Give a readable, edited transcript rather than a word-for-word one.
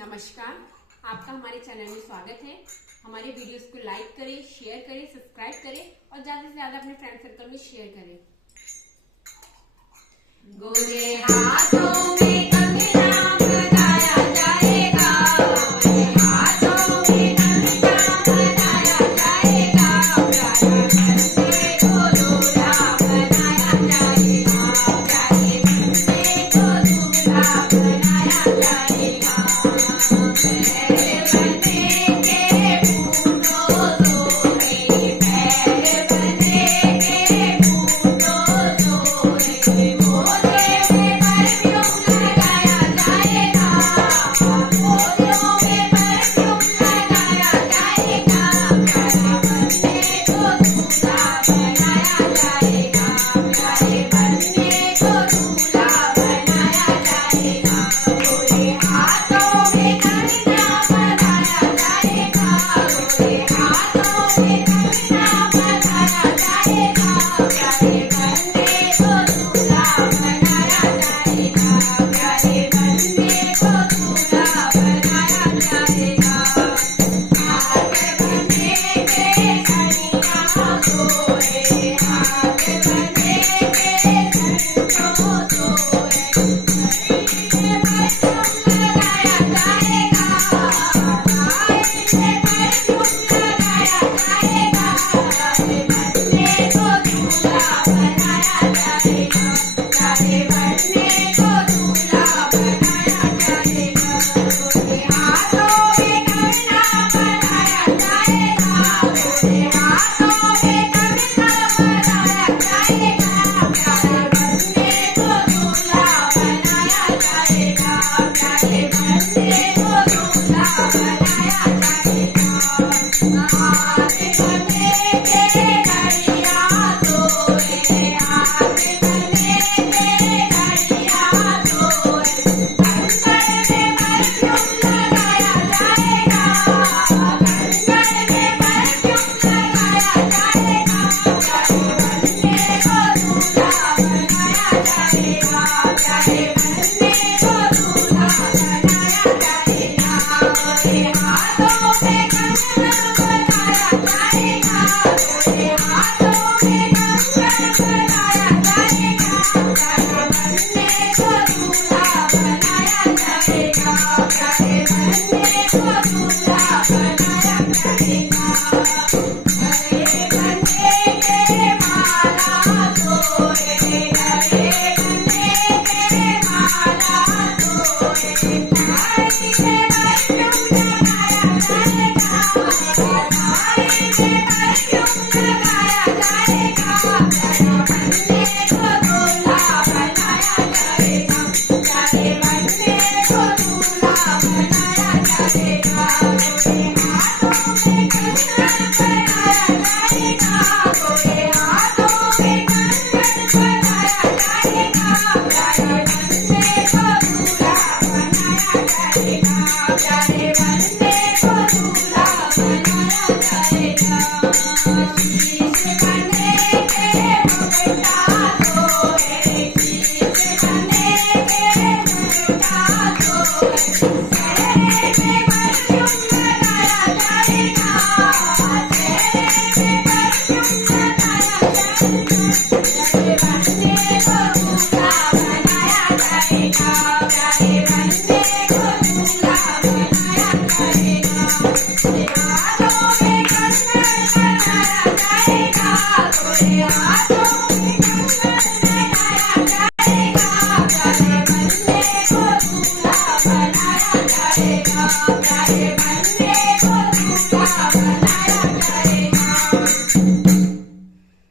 नमस्कार, आपका हमारे चैनल में स्वागत है। हमारे वीडियोस को लाइक करें, शेयर करें, सब्सक्राइब करें और ज्यादा से ज्यादा अपने फ्रेंड सर्कल में शेयर करें। गोरे हाथों में कंगना बनाया जाएगा, गोरे हाथों में कंगना बनाया जाएगा, प्यारे बंदे को दूल्हा बनाया जाएगा, प्यारे बंदे को दूल्हा बनाया जाएगा। पैर बंदे के फूलों सोहे, पैर बंदे के फूलों सोहे, मोरे में परफ्यूम लगाया जाएगा, मोरों में परफ्यूम लगाया जाएगा, प्यारे बंदे को दूल्हा बनाया जाएगा, प्यारे बंदे को दूल्हा बनाया जाएगा। गोरे हाथों में कंगना बनाया जाएगा, गोरे हाथों में कंगना बनाया जाएगा, प्यारे बंदे को दूल्हा बनाया जाएगा, प्यारे बंदे को दूल्हा बनाया जाएगा। हाथ बंदे के कड़ियाँ सोहे, हाथ बंदे के कंठों सोहे, गले में परफ्यूम लगाया जाएगा, गले में परफ्यूम लगाया जाएगा, प्यारे बंदे को दूल्हा बनाया जाएगा, प्यारे बंदे को दूल्हा बनाया जाएगा। गोरे हाथों में कंगना बनाया जाएगा, गोरे हाथों में कंगना बनाया जाएगा, प्यारे बंदे को दूल्हा बनाया जाएगा, प्यारे बंदे को दूल्हा बनाया जाएगा। हाथ बंदे के कड़ियाँ सोहे, हाथ बंदे के कड़ियाँ सोहे, कंगन में परफ्यूम लगाया जाएगा, कंगन में परफ्यूम लगाया जाएगा, प्यारे बंदे को दूल्हा बनाया जाएगा, प्यारे बंदे को दूल्हा बनाया जाएगा। गोरे हाथों में कंगना बनाया जाएगा, गोरे हाथों में कंगना बनाया जाएगा, प्यारे बंदे को दूल्हा बनाया जाएगा, प्यारे बंदे को दूल्हा बनाया जाएगा। गले बंदे के माला सोहे, गले बंदे के माला सोहे, नारी में परफ्यूम लगाया जाएगा, नारी में परफ्यूम लगाया जाएगा, प्यारे बंदे को दूल्हा बनाया जाएगा, प्यारे बंदे को दूल्हा बनाया जाएगा। गोरे हाथों में कंगना बनाया जाएगा, गोरे हाथों में कंगन बनाया जाएगा, प्यारे बंदे को दूल्हा बनाया जाएगा, प्यारे बंदे को दूल्हा बनाया जाएगा। शीश बने के मुकुटा सोहे, शीश बने के मुकुटा सोहे, चेहरे में परफ्यूम लगाया जाएगा, चेहरे में परफ्यूम लगाया जाएगा, प्यारे बंदे को दूल्हा बनाया जाएगा, प्यारे बंदे को दूल्हा बनाया जाएगा। गोरे हाथों में कंगन बनाया जाएगा, गोरे हाथों में कंगन बनाया जाएगा, प्यारे बंदे को दूल्हा बनाया जाएगा, प्यारे बंदे